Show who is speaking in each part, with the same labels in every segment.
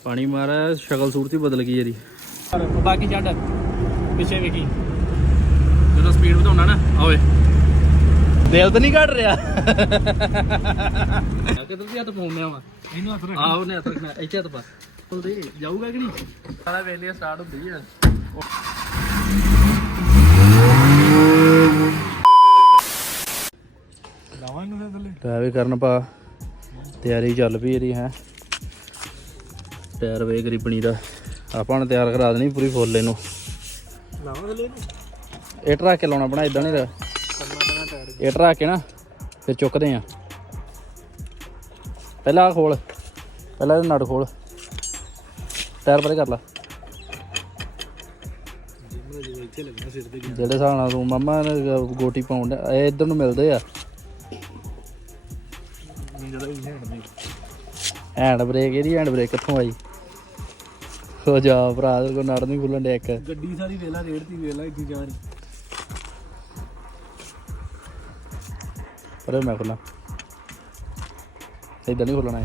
Speaker 1: ਪਾਣੀ ਮਾਰਿਆ, ਸ਼ਕਲ ਸੂਰਤ ਹੀ ਬਦਲ ਗਈ ਯਾਰੀ।
Speaker 2: ਬਾਕੀ ਛੱਡ, ਪਿੱਛੇ ਵੇਖੀ
Speaker 1: ਜਦੋਂ ਸਪੀਡ ਵਧਾਉਣਾ ਨਾ ਆਵੇ ਦਿਲ ਤਾਂ ਨਹੀਂ ਘਟ ਰਿਹਾ। ਕਿੱਧਰ ਦੀ ਹੱਥ ਪਾਉਂਦੇ ਆ
Speaker 2: ਇਹਨੂੰ ਹੱਥ ਰੱਖ।
Speaker 1: ਆਹੋ ਨੇ ਹੱਥ ਰੱਖਣਾ ਇੱਥੇ ਹੱਥ ਪਾ ਦੇ ਜਾਊਗਾ ਕਿ ਨਹੀਂ। ਸਾਰਾ ਵੇਲੇ ਸਟਾਰਟ ਹੁੰਦੀ ਆ।
Speaker 2: ਲਾਵਾਂਗੇ ਫਿਰ ਥੱਲੇ।
Speaker 1: ਲੈ ਵੀ ਕਰਨ ਪਾ ਤਿਆਰੀ ਚੱਲ ਪਈ ਇਹਦੀ ਹੈ। ਟਾਇਰ ਵੇ ਗਰੀਬਣੀ ਦਾ ਆਪਾਂ ਨੇ ਤਿਆਰ ਕਰਾ ਦੇਣੀ ਪੂਰੀ ਫੁੱਲ ਇਹਨੂੰ।
Speaker 2: ਲਾਵਾਂ ਥੱਲੇ ਇਹਨੂੰ।
Speaker 1: ਇਹ ਟਰਾ ਕੇ ਲਾਉਣਾ ਪੈਣਾ, ਇਦਾਂ ਨਹੀਂ
Speaker 2: ਕਰਨਾ ਪੈਣਾ ਟਾਇਰ।
Speaker 1: ਇਹ ਟਰਾ ਕੇ ਨਾ ਫਿਰ ਚੁੱਕਦੇ ਆ। ਪਹਿਲਾਂ ਆ ਖੋਲ, ਪਹਿਲਾਂ ਇਹ ਨਟ ਖੋਲ, ਟਾਇਰ ਪਰੇ ਕਰ ਲਾ।
Speaker 2: ਇੱਥੇ ਲੱਗਣਾ ਸਿਰ ਤੇ।
Speaker 1: ਜਿਹੜੇ ਹਿਸਾਬ ਨਾਲ ਤੂੰ ਮਾਮਾ ਨੇ ਗੋਟੀ ਪਾਉਣ ਡਿਆ, ਇਹ ਇੱਧਰ ਨੂੰ ਮਿਲਦੇ ਆ। ਹੈਂਡ ਬ੍ਰੇਕ, ਇਹਦੀ ਹੈਂਡ ਬ੍ਰੇਕ ਕਿੱਥੋਂ ਆਈ? ਹੋ ਜਾ ਭਰਾ, ਤੇਰੇ ਕੋਲ ਨੜ ਨਹੀਂ ਖੁੱਲਣ ਡਿਆ। ਇੱਕ
Speaker 2: ਗੱਡੀ ਸਾਰੀ ਵੇਲਾ ਰੇੜਤੀ, ਵੇਲਾ ਇੱਥੇ ਜਾ ਰਹੀ।
Speaker 1: ਪਰ ਮੈਂ ਖੁੱਲਾਂ ਇੱਦਾਂ ਨਹੀਂ ਖੁੱਲਣਾ ਇਹ।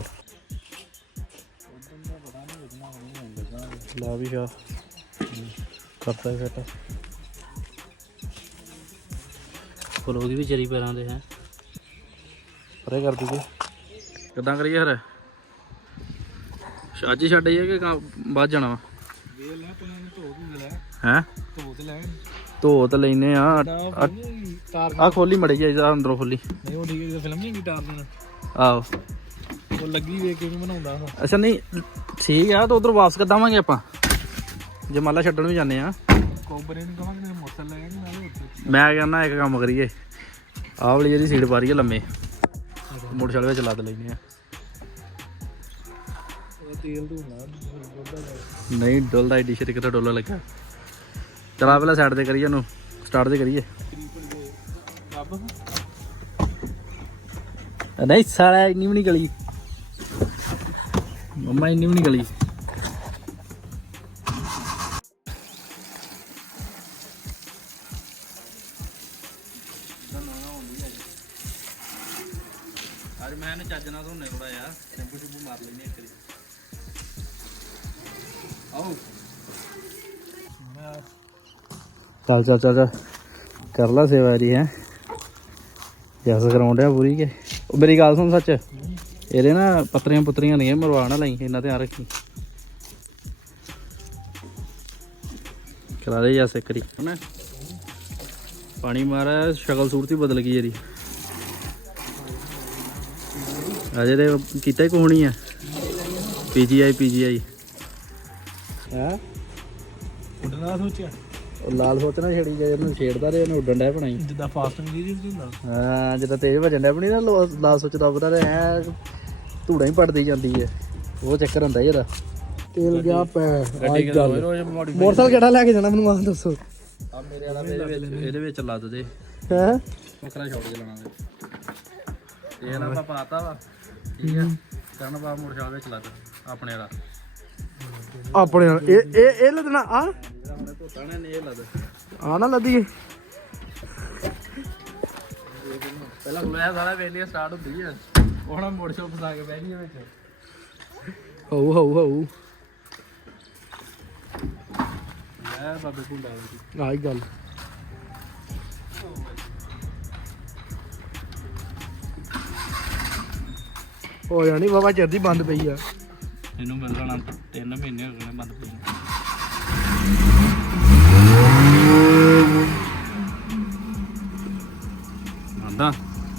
Speaker 1: ਲਾ ਵੀ ਸ਼ਾ ਕਰਤਾ ਹੀ ਫਿੱਟ। ਫੁੱਲ ਉਹਦੀ ਵੀ ਚਰੀ ਪੈਰਾਂ ਦੇ ਹੈ। ਪਰੇ ਕਰ ਦੂਗੇ ਕਿੱਦਾਂ ਕਰੀਏ ਫਿਰ? ਅੱਜ ਹੀ ਛੱਡ ਆਈਏ ਕਿ ਬਾਅਦ ਜਾਣਾ ਵਾ?
Speaker 2: ਵੇਲ ਲੈ ਪਹਿਲਾਂ ਧੋ ਵੀ ਲੈ।
Speaker 1: ਹੈਂ
Speaker 2: ਧੋ ਤੇ ਲੈ।
Speaker 1: ਧੋ ਤਾਂ ਲੈਨੇ ਆ।
Speaker 2: ਤਾਰ
Speaker 1: ਆ ਖੋਲੀ ਮੜੀ ਜਾਈਦਾ ਅੰਦਰੋਂ ਖੋਲੀ।
Speaker 2: ਨਹੀਂ ਉਹ ਠੀਕ ਹੈ, ਫਿਲਮ ਨਹੀਂ ਹੈਗੀ ਤਾਰ ਦੇਣਾ।
Speaker 1: ਆਹੋ
Speaker 2: ਉਹ ਲੱਗੀ ਵੇਖ ਕੇ ਵੀ ਬਣਾਉਂਦਾ ਉਹ।
Speaker 1: ਅੱਛਾ ਨਹੀਂ ਠੀਕ ਆ, ਤਾਂ ਉਧਰ ਵਾਪਸ ਕਿੱਦਾਂ ਆਵਾਂਗੇ ਆਪਾਂ ਜੇ ਮੰਨ ਲਾ ਛੱਡਣ ਵੀ ਜਾਂਦੇ ਆ?
Speaker 2: ਕੋਬਰੇ ਨੂੰ ਕਹਾਂਗੇ ਮੋਟਰਸਾਈਕਲ ਲੈ ਕੇ ਨਾਲੇ ਉੱਥੇ।
Speaker 1: ਮੈਂ ਕਹਿੰਦਾ ਇੱਕ ਕੰਮ ਕਰੀਏ, ਆਹ ਵਾਲੀ ਜਿਹੜੀ ਸੀਟ ਪਾ ਰਹੀ ਹੈ ਲੰਮੇ ਮੋਟਰਸਾਈਕਲ ਵਿੱਚ ਲੱਦ ਲੈਂਦੇ ਆ।
Speaker 2: ਤੇਲ ਧੂਣਾ
Speaker 1: ਨਹੀਂ ਡੁੱਲਦਾ ਐਡੀ ਛੇਤੀ ਕਿਤੇ ਡੋਲਾ ਲੱਗਾ। ਚਲਾ ਪਹਿਲਾਂ ਸਾਈਡ ਤੇ ਕਰੀਏ, ਉਹਨੂੰ ਸਟਾਰਟ ਤੇ ਕਰੀਏ। ਨਹੀਂ ਸਾਲਾ ਇੰਨੀ ਵੀ ਨਹੀਂ ਗਲੀ ਮੰਮਾ, ਇੰਨੀ ਵੀ ਨਹੀਂ ਗਲੀ। ਅੱਜ ਮੈਂ ਇਹਨੇ ਚੱਜ ਨਾਲ ਧੋਣੇ ਥੋੜਾ ਜਿਹਾ, ਸ਼ੈਂਪੂ ਸ਼ੈਂਪੂ ਮਾਰ ਲੈਂਦੇ ਇੱਕ ਵਾਰੀ। ਆਓ ਚੱਲ ਚੱਲ ਚੱਲ ਕਰ ਲਾ ਸੇਵਾ ਦੀ ਹੈ। ਜਸ ਕਰਾਉਣ ਡਿਆ ਪੂਰੀ ਕੇ। ਉਹ ਮੇਰੀ ਗੱਲ ਸੁਣ ਸੱਚ, ਇਹਦੇ ਨਾ ਪੱਤਰੀਆਂ ਪੁੱਤਰੀਆਂ ਨਹੀਂ ਮਰਵਾ ਨਾ ਲਈ, ਇਹਨਾਂ ਧਿਆਨ ਰੱਖੀ। ਕਰਾ ਦੇ ਜਸ ਇੱਕ ਵਾਰੀ। ਪਾਣੀ ਮਾਰਿਆ, ਸ਼ਕਲ ਸੂਰਤ ਹੀ ਬਦਲ ਗਈ ਇਹਦੀ। ਅਜੇ ਤੇ ਕੀਤਾ ਹੀ ਕੋਹਣੀ ਆ। PGI
Speaker 2: ਹੈ ਉੱਡਣਾ ਸੋਚਿਆ।
Speaker 1: ਉਹ ਲਾਲ ਸੋਚਣਾ ਛੇੜੀ ਜੇ ਇਹਨੂੰ ਛੇੜਦਾ ਰਹੇ, ਇਹਨੂੰ ਉੱਡਣ ਡਿਆ ਬਣਾਈ।
Speaker 2: ਜਿੱਦਾਂ ਫਾਸਟ ਐਂਡ ਹੁੰਦਾ।
Speaker 1: ਹਾਂ ਜਿੱਦਾਂ ਤੇਜ਼ ਭੱਜਣ ਡਿਆ ਬਣੀ ਨਾ, ਲਾਲ ਸੋਚਦਾ ਪਤਾ ਰਿਹਾ ਐ ਧੂੜਾ ਹੀ ਪੜਦੀ ਜਾਂਦੀ ਹੈ। ਉਹ ਚੱਕਰ ਹੁੰਦਾ ਇਹਦਾ।
Speaker 2: ਤੇਲ ਗਿਆ ਪੈ।
Speaker 1: ਮੋਟਰਸਾਈਕਲ
Speaker 2: ਕਿਹੜਾ ਲੈ ਕੇ ਜਾਣਾ ਮੈਨੂੰ ਆਹ ਦੱਸੋ।
Speaker 1: ਆ ਮੇਰੇ ਵਾਲਾ ਇਹਦੇ ਵਿੱਚ ਲੱਦ ਦੇ
Speaker 2: ਹੈ
Speaker 1: ਵੱਖਰਾ ਛੋੜ ਚਲਾਣਾ ਇਹ ਨਾ ਆਪਾਂ ਪਾਤਾ ਵਾ, ਠੀਕ ਆ। ਕਰਨ ਪਾ ਮੋਟਰਸਾਈਕਲ ਵਿੱਚ ਲੱਦ ਆਪਣੇ ਵਾਲਾ।
Speaker 2: ਆਪਣੇ ਨਾਲ ਇਹ ਲੱਦਣਾ ਆ
Speaker 1: ਧੋਤਾ ਨੇ ਇਹ ਲੱਦ
Speaker 2: ਆ ਨਾ ਲੱਦੀਏ।
Speaker 1: ਪਹਿਲਾਂ ਖੁੱਲਿਆ ਸਾਰਾ ਵੇਲੇ ਸਟਾਰਟ ਹੁੰਦੀ ਆ। ਉਹ ਨਾ ਮੋਟਰਸਾਈਕਲ ਫਸਾ ਕੇ ਬਹਿ ਗਈ ਵਿੱਚ।
Speaker 2: ਹਊ ਹਊ ਹਊ
Speaker 1: ਮੈਂ ਬਾਬੇ ਭੁੰਡਾ
Speaker 2: ਆਹੀ ਗੱਲ। ਹੋ ਜਾਣੀ ਬਾਬਾ ਚਿਰ ਦੀ ਬੰਦ ਪਈ ਆ।
Speaker 1: ਇਹਨੂੰ ਮਿਲ ਜਾਣਾ 3 ਮਹੀਨੇ ਹੋ ਗਏ ਬੰਦ ਪਈ ਨੂੰ। ਆਂਦਾ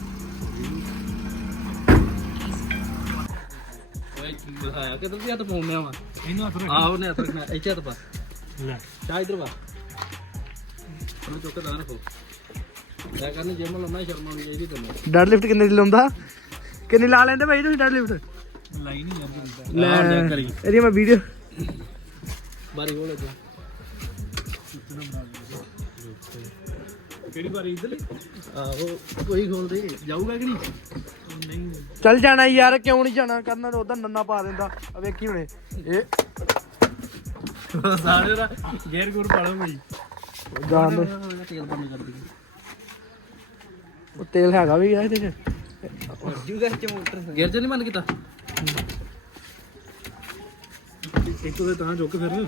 Speaker 1: ਓਏ ਦਿਖਾਇਆ ਕਿੱਧਰ ਦੀ ਹੱਥ ਪਾਉਂਦੇ ਆ ਵਾ?
Speaker 2: ਇਹਨੂੰ ਹੱਥ ਰੱਖ।
Speaker 1: ਆਹੋ ਨੇ ਹੱਥ ਰੱਖਣਾ ਇੱਥੇ ਹੱਥ ਪਾ।
Speaker 2: ਲੈ
Speaker 1: ਚਾਹ ਇਧਰ ਵਾ, ਉਹਨੂੰ ਚੁੱਕ ਕੇ ਤਾਂ ਰੱਖੋ। ਮੈਂ ਕਹਿੰਦਾ ਜਿਮ ਲਾਉਣਾ ਸ਼ਰਮ ਆਉਣੀ ਚਾਹੀਦੀ ਤੈਨੂੰ।
Speaker 2: ਡੈਡ ਲਿਫਟ ਕਿੰਨੇ ਦੀ ਲਾਉਂਦਾ? ਕਿੰਨੀ ਲਾ ਲੈਂਦੇ ਭਾਈ ਤੁਸੀਂ ਡੈਡ ਲਿਫਟ?
Speaker 1: ਲਾਈ ਨਹੀਂ ਜਾਂਦੀ
Speaker 2: ਲੈ
Speaker 1: ਕਰੀ
Speaker 2: ਇਹਦੀ ਮੈਂ ਵੀਡੀਓ
Speaker 1: ਬਾਰੀ ਹੋ ਲੱਗਾ। ਕਿਹੜੀ ਬਾਰੀ ਇਧਰਲੀ? ਆਹੋ ਕੋਈ ਖੋਲ ਦੇ ਜਾਊਗਾ ਕਿ ਨਹੀਂ? ਨਹੀਂ
Speaker 2: ਚੱਲ ਜਾਣਾ ਯਾਰ, ਕਿਉਂ ਨਹੀਂ ਜਾਣਾ? ਕਰਨਾ ਤਾਂ ਉਹਦਾ ਨੰਨਾ ਪਾ ਦਿੰਦਾ। ਆ ਵੇਖੀ ਹੁਣੇ ਇਹ
Speaker 1: ਸਾਰੇ ਦਾ ਗੇਰ ਗੁਰ ਪਾ ਲਓ ਭਾਈ।
Speaker 2: ਜਾਣ ਦੇ।
Speaker 1: ਤੇਲ ਬੰਦ ਕਰ ਦੇ।
Speaker 2: ਉਹ ਤੇਲ ਹੈਗਾ ਵੀ ਆ ਇਹਦੇ ਚ।
Speaker 1: ਜੂਗਾ ਚ ਮੋਟਰ ਗੇਰ ਚ ਨਹੀਂ ਬੰਦ ਕੀਤਾ।
Speaker 2: ਇੱਕ ਉਹਦੇ ਤਾਂ ਚੁੱਕ ਫਿਰ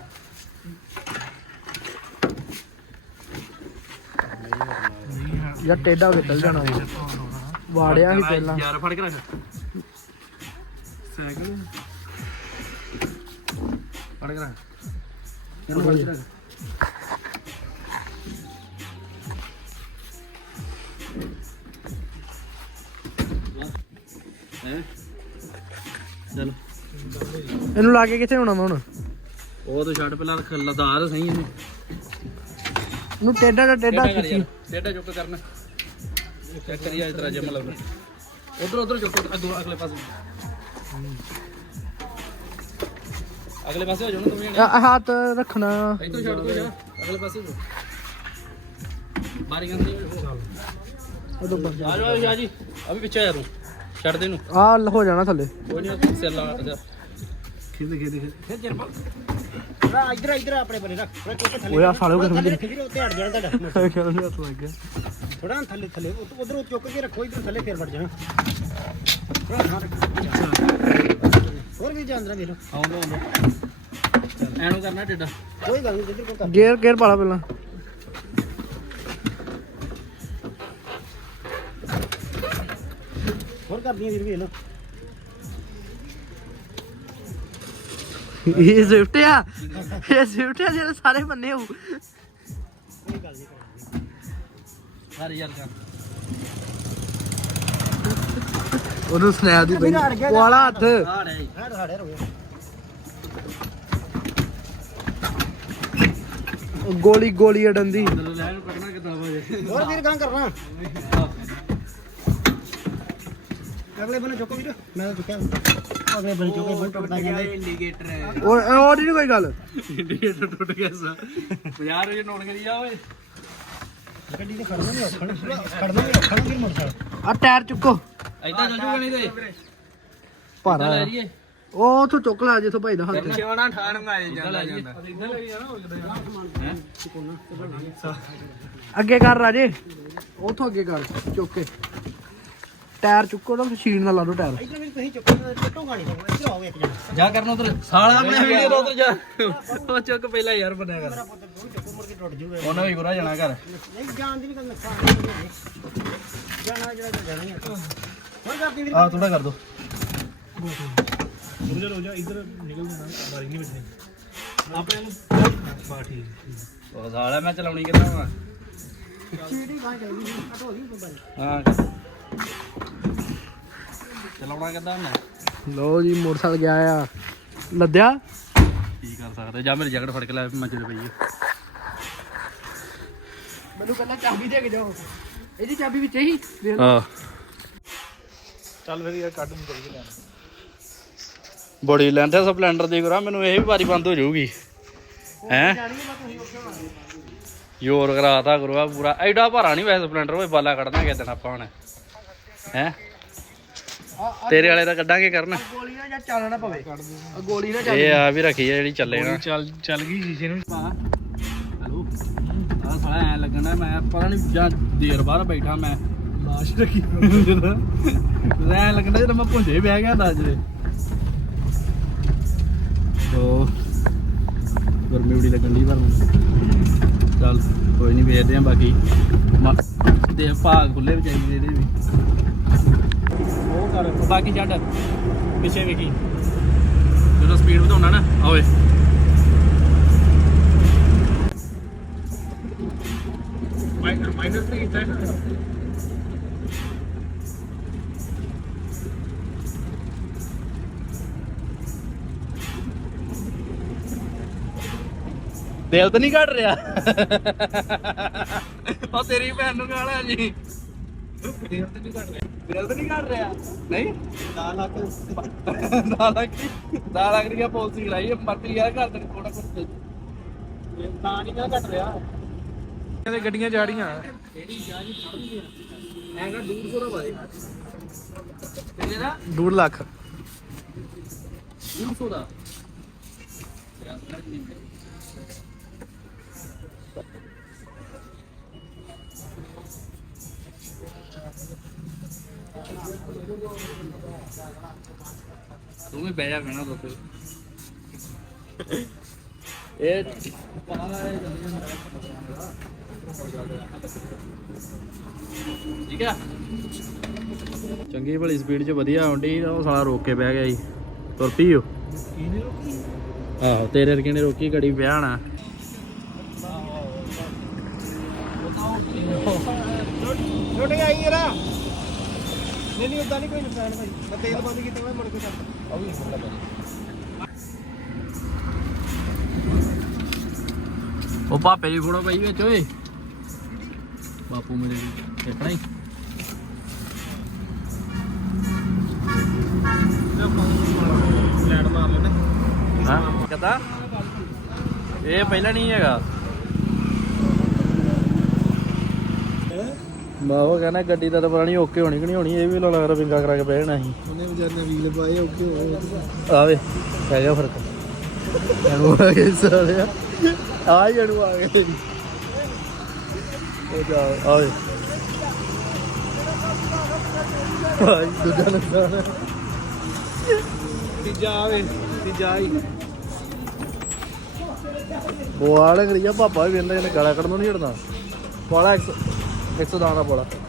Speaker 2: ਯਾਰ ਟੇਡਾ ਹੋ ਕੇ ਚੱਲ ਜਾਣਾ ਵਾੜਿਆ ਸੀ ਪਹਿਲਾਂ
Speaker 1: ਯਾਰ ਫੜ ਕੇ ਰੱਖ
Speaker 2: ਸਾਈਕਲ
Speaker 1: ਫੜ ਕੇ ਰੱਖ ਇਹਨੂੰ ਫੜ ਕੇ ਰੱਖ ਚਲੋ
Speaker 2: ਇਹਨੂੰ ਲਾ ਕੇ ਕਿੱਥੇ ਹੋਣਾ ਮੈਂ ਹੁਣ
Speaker 1: ਉਹ ਤਾਂ ਛੱਡ ਪਹਿਲਾਂ ਲਦਾਰ ਸਹੀ ਇਹਨੂੰ
Speaker 2: ਇਹਨੂੰ ਟੇਡਾ ਦਾ ਟੇਡਾ
Speaker 1: ਕਰ ਯਾਰ ਟੇਡਾ ਚੁੱਕ ਕਰਨਾ ਚੈੱਕ ਕਰੀਆ ਇਸ ਤਰ੍ਹਾਂ ਜਿਮ ਲਾਉਣਾ ਉਧਰ ਚੁੱਕ ਅਗਲੇ ਪਾਸੇ ਅਗਲੇ ਪਾਸੇ ਹੋ ਜਾਣਾ ਤੁਸੀਂ
Speaker 2: ਹੱਥ ਰੱਖਣਾ
Speaker 1: ਇੱਥੋਂ ਛੱਡ ਦੋ ਜਾ ਅਗਲੇ ਪਾਸੇ ਹੋ ਬਾਰੀ ਗੰਦੀ
Speaker 2: ਉਦੋਂ ਬਸ
Speaker 1: ਆ ਜਾ ਜੀ ਅਭੀ ਪਿੱਛੇ ਆ ਤੂੰ ਛੱਡ ਦੇ ਨੂੰ
Speaker 2: ਆ ਹੋ ਜਾਣਾ ਥੱਲੇ
Speaker 1: ਕੋਈ ਨਹੀਂ ਸਿਰ ਲਾ ਜਾ
Speaker 2: ਖਿੱਦ
Speaker 1: ਫਿਰ ਚਿਰ
Speaker 3: ਇਧਰ ਆਪਣੇ ਪਰੇ ਰੱਖ ਥੋੜਾ ਚੁੱਕ ਥੱਲੇ
Speaker 2: ਓਏ ਆ ਸਾਲੋ ਕਰ
Speaker 3: ਥੱਲੇ ਰੱਖੀ ਵੀਰ ਉੱਤੇ ਹਟ ਜਾਣਾ ਤੁਹਾਡਾ
Speaker 2: ਖੇਲਣ ਦੇ ਹੱਥ ਲੱਗ ਗਿਆ
Speaker 3: ਥੋੜਾ ਥੱਲੇ ਉਧਰੋਂ ਚੁੱਕ ਕੇ ਰੱਖੋ ਇਧਰ ਥੱਲੇ ਫੇਰ ਵੜ ਜਾਣਾ ਹੋਰ ਵੀ ਜਾਂਦਰਾ ਵੀਰ
Speaker 1: ਆਉਂਦਾ ਐਨੂੰ ਕਰਨਾ ਟੇਡਾ
Speaker 3: ਕੋਈ ਗੱਲ ਨਹੀਂ ਜਿੱਧਰ ਕੋ ਕਰ
Speaker 2: ਗੇਅਰ ਪਾਲਾ ਪਹਿਲਾਂ
Speaker 3: ਹੋਰ ਕਰਦੀਆਂ ਵੀਰ ਵੇਖ ਲੋ
Speaker 2: ਇਹ ਸਵਿਫਟ ਆ ਜਿਹੜੇ ਸਾਰੇ ਬੰਨੇ ਹੋ
Speaker 3: ਕੋਈ ਗੱਲ ਨਹੀਂ
Speaker 1: ਸਾਰੇ ਯਾਰ ਕਰ
Speaker 2: ਉਹਨੂੰ ਸਨੈਪ ਦੀ ਬਈ ਵਾਲਾ ਹੱਥ
Speaker 1: ਆ ਰਿਹਾ ਜੀ
Speaker 3: ਹਾੜੇ ਹੋ ਗਿਆ
Speaker 2: ਗੋਲੀ ਅੜਨ ਦੀ
Speaker 1: ਲੈਣ ਕੱਢਣਾ ਕਿਦਾਂ ਵਾ
Speaker 3: ਹੋਰ ਵੀਰ ਗਾਂ ਕਰਨਾ ਅਗਲੇ ਬੰਨੇ ਚੁੱਕੋ ਵੀਰ ਮੈਂ ਤਾਂ ਚੁੱਕਿਆ ਅਗਲੇ ਬੰਨੇ ਚੁੱਕੇ ਬੰਨ ਟੁੱਟਦਾ ਜਾਂਦਾ
Speaker 1: ਇੰਡੀਕੇਟਰ
Speaker 2: ਉਹ ਨਹੀਂ ਕੋਈ ਗੱਲ
Speaker 1: ਇੰਡੀਕੇਟਰ ਟੁੱਟ ਗਿਆ ਸਾ 50 ਰੁਪਏ ਨੋਟ ਕਰੀ ਜਾ ਓਏ
Speaker 3: ਗੱਡੀ ਤੇ ਖੜਨਾ ਨਹੀਂ ਔਖਾ ਵੀਰ ਮੋਟਰਸਾਈਕਲ
Speaker 2: ਆ ਟਾਇਰ ਚੁੱਕੋ
Speaker 1: ਐਦਾਂ ਚੱਲ ਜੂਗਾ ਨਹੀਂ ਤੇ
Speaker 2: ਭਾਰਾ
Speaker 1: ਲੈ ਲਈਏ
Speaker 2: ਉਹ ਉਥੋਂ ਚੁੱਕ ਲੈ ਜਿੱਥੋਂ ਭਾਈ ਦਾ ਹੱਥ
Speaker 1: ਚਿਵਣਾ ਠਾਣ ਮਾਰੇ ਜਾਂਦਾ
Speaker 2: ਅੱਗੇ ਕਰ ਰਾਜੇ ਉਥੋਂ ਅੱਗੇ ਕਰ ਚੁੱਕ ਕੇ ਟਾਇਰ ਚੁੱਕੋ ਨਾ ਮਸ਼ੀਨ ਨਾਲ ਲਾ ਦੋ ਟਾਇਰ
Speaker 3: ਇਧਰ ਵੀ ਤੁਸੀਂ ਚੁੱਕੋ ਟੁੱਟੋ ਗਾੜੀ ਇੱਧਰ ਆਓ ਇੱਕ ਜਣਾ
Speaker 1: ਜਾ ਕਰਨ ਉਧਰ ਸਾਲਾ ਆਪਣੇ ਵੀਡੀਓ ਤੋਂ ਉਧਰ ਜਾ ਉਹ ਚੁੱਕ ਪਹਿਲਾਂ ਯਾਰ ਬਣਿਆ ਕਰ
Speaker 3: ਚੁੱਕੋ ਮੁੜ ਕੇ ਟੁੱਟ ਜੂਗਾ
Speaker 1: ਉਹਨਾਂ ਵੀ ਗੁਰਾ ਜਾਣਾ ਘਰ
Speaker 3: ਨਹੀਂ ਜਾਣ ਦੀ ਵੀ ਗੱਲ ਨੁਕਸਾਨ ਨਹੀਂ ਹੋਵੇ ਜਾਣਾ ਜਿਹੜਾ ਤਾਂ ਜਾਣਾ ਹੀ ਆ ਹੋਰ ਕਰਦੀ ਵੀਰ
Speaker 1: ਆ ਥੋੜਾ ਕਰ ਦੋ
Speaker 2: ਰੋ ਜਾ ਇੱਧਰ ਨਿਕਲ ਜਾਣਾ ਬਾਰੀ ਨਹੀਂ ਵੱਜਣੀ ਆਪਣੇ ਨੂੰ ਬਾ ਠੀਕ
Speaker 1: ਉਹ ਸਾਲਾ ਮੈਂ ਚਲਾਉਣੀ ਕਿੱਦਾਂ ਵਾ
Speaker 3: ਚੀੜੀ ਗਾਂ ਚਾਹੀਦੀ ਸੀ ਹਟੋ ਦੀ ਬੰਦ
Speaker 1: ਹਾਂ ਚਲਾਉਣਾ ਕਿੱਦਾਂ ਮੈਂ
Speaker 2: ਲੋ ਜੀ ਮੋਟਰਸਾਈਕਲ ਗਿਆ ਆ ਲੱਦਿਆ
Speaker 1: ਕੀ ਕਰ ਸਕਦੇ ਜਾਂ ਮੇਰੀ ਜੈਕਟ ਫੜ ਕੇ ਲੈ ਮੰਜੇ ਤੇ ਪਈ
Speaker 2: ਮੈਨੂੰ ਪਹਿਲਾਂ ਚਾਬੀ ਦੇ ਕੇ ਜਾਓ ਇਹਦੀ ਚਾਬੀ ਵਿੱਚ ਹੀ
Speaker 1: ਹਾਂ
Speaker 2: ਚੱਲ ਫਿਰ ਯਾਰ ਕੱਢ ਨੂੰ ਕਰੀ ਲੈਣਾ
Speaker 1: ਬੜੀ ਲੈਂਥ ਹੈ ਸਪਲੈਂਡਰ ਦੀ ਗੁਰਾ ਮੈਨੂੰ ਇਹ ਵੀ ਵਾਰੀ ਬੰਦ ਹੋ ਜਾਊਗੀ ਹੈ
Speaker 2: ਜਾਣੀ ਮੈਂ ਤੁਸੀਂ ਉੱਥੇ ਹੋਣਾ
Speaker 1: ਯੋਰ ਕਰਾਤਾ ਗੁਰੂਆ ਪੂਰਾ ਐਡਾ ਭਾਰਾ ਨਹੀਂ ਵੈਸੇ ਸਪਲੈਂਡਰ ਓਏ ਬਾਲਾ ਕੱਢਣਾ ਕਿਤੇ ਆਪਾਂ ਹੁਣ ਹੈ ਤੇਰੇ ਵਾਲੇ ਦਾ ਕੱਢਾਂਗੇ ਕਰਨ
Speaker 2: ਗੋਲੀ ਨਾ ਜਾਂ ਚੱਲ ਨਾ ਪਵੇ ਆ ਗੋਲੀ ਨਾ ਚੱਲ
Speaker 1: ਇਹ ਆ ਵੀ ਰੱਖੀ ਆ ਜਿਹੜੀ ਚੱਲੇ ਨਾ
Speaker 2: ਚੱਲ ਗਈ ਸ਼ੀਸ਼ੇ ਨੂੰ
Speaker 1: ਹੈਲੋ ਆ ਸਾਲਾ ਐ ਲੱਗਣਾ ਮੈਂ ਪਤਾ ਨਹੀਂ ਜਾਂ ਦੇਰ ਬਾਅਦ ਬੈਠਾ ਮੈਂ
Speaker 2: ਲਾਸ਼ ਰੱਖੀ
Speaker 1: ਐ ਲੱਗਣਾ ਜਦੋਂ ਮੈਂ ਭੁੰਜੇ ਬਹਿ ਗਿਆ ਦੱਸ ਦੇ ਉਹ ਗਰਮੀ ਬੜੀ ਲੱਗਣ ਦੀ ਪਰ ਚੱਲ ਕੋਈ ਨਹੀਂ ਵੇਖਦੇ ਆ ਬਾਕੀ ਦੇ ਭਾਗ ਖੁੱਲੇ ਵੀ ਚਾਹੀਦੇ ਇਹਦੇ ਵੀ ਉਹ ਕਰ ਬਾਕੀ ਛੱਡ ਪਿੱਛੇ ਵੇਖੀ ਜਦੋਂ ਸਪੀਡ ਵਧਾਉਣਾ ਨਾ ਆਵੇ ਮਾਈਨਸ ਤੇ ਕੀਤਾ ਦਿਲ ਤਾਂ ਨਹੀਂ ਘਟ ਰਿਹਾ ਉਹ ਤੇਰੀ ਭੈਣ ਨੂੰ ਗਾਲਾਂ ਜੀ ਦਿਲ ਤਾਂ ਨਹੀਂ ਘਟ ਰਿਹਾ ਨਹੀਂ 10 ਲੱਖ 10 ਲੱਖ ਦੀ ਪਾਲਿਸੀ ਕਰਾਈ ਮਰਦੀ ਯਾਰ ਘਰ ਦੇ ਕੋਲ ਕੁਝ ਤਾਂ ਨਹੀਂ ਘਟ ਰਿਹਾ
Speaker 2: ਕਹਿੰਦੇ ਗੱਡੀਆਂ ਜਾੜੀਆਂ
Speaker 1: ਇਹਦੀ ਜਾਜੀ ਖੜਦੀ ਐ ਐਗਾ 150 ਦਾ ਬਾਰੇ ਕਿੰਨੇ ਦਾ
Speaker 2: 2 ਲੱਖ
Speaker 1: 150 ਦਾ ਤੂੰ ਵੀ ਬਹਿ ਜਾ ਕਹਿਣਾ ਦੋਸਤ ਇਹ ਠੀਕ ਆ ਚੰਗੀ ਭਲੀ ਸਪੀਡ 'ਚ ਵਧੀਆ ਆਉਂਦੀ ਉਹ ਸਾਲਾ ਰੋਕ ਕੇ ਬਹਿ ਗਿਆ ਜੀ ਤੁਰ ਪਈ ਉਹ ਆਹੋ ਤੇਰੇ ਵਰਗੇ ਨੇ ਰੋਕੀ ਘੜੀ ਵਿਆਹ ਨਾ
Speaker 3: ਛੋਟੇ ਆਈ ਯਾਰਾ ਨਹੀਂ ਉਦਾਂ ਨਹੀਂ ਕੋਈ ਨੁਕਸਾਨ ਭਾਈ ਮੈਂ ਤੇਲ ਬੰਦ ਕੀਤਾ ਮੈਂ ਮੁੜ ਕੇ ਚੱਲ ਉਹ ਵੀ
Speaker 1: ਉਹ ਭਾਪੇ ਦੀ ਫੋਟੋ ਪਈ ਵਿੱਚ ਓਏ ਬਾਪੂ ਮੇਰੇ ਦੀ ਦੇਖਣਾ ਹੀ
Speaker 3: ਲੈਣ ਮਾਰ ਲੈਣਾ
Speaker 1: ਹਾਂ ਕਹਤਾ ਇਹ ਪਹਿਲਾਂ ਨਹੀਂ ਹੈਗਾ ਬਾਬਾ ਕਹਿੰਦਾ ਗੱਡੀ ਦਾ ਤਾਂ ਪਤਾ ਨਹੀਂ ਓਕੇ ਹੋਣੀ ਕਿ ਨਹੀਂ ਹੋਣੀ ਇਹ ਵੀ ਲੱਗਦਾ ਰਵਿੰਗਾ ਕਰਾ ਕੇ ਬਹਿਣਾ ਸੀ
Speaker 3: ਉਹਨੇ ਵਿਚਾਰ ਨੇ ਵੀਲ ਪਾਏ ਓਕੇ ਹੋਏ
Speaker 1: ਆਵੇ ਪੈ ਗਿਆ ਫਰਕ ਇਹਨੂੰ ਆ ਗਿਆ ਸਾਲਿਆ ਆ ਜਣੂ ਆ ਗਏ ਉਹ ਜਾ ਆਵੇ ਭਾਈ ਦੂਜਾ ਨੁਕਸਾਨ
Speaker 3: ਤੀਜਾ ਆਵੇ ਤੀਜਾ ਹੀ
Speaker 1: ਉਹ ਆਲੇ ਕਰੀਆ ਪਾਪਾ ਵੀ ਵੇਂਦਾ ਇਹਨੇ ਗਾਲਾਂ ਕੱਢਣੋਂ ਨਹੀਂ ਹਟਦਾ ਪਾਲਾ 110 ਦਾ ਪਾਲਾ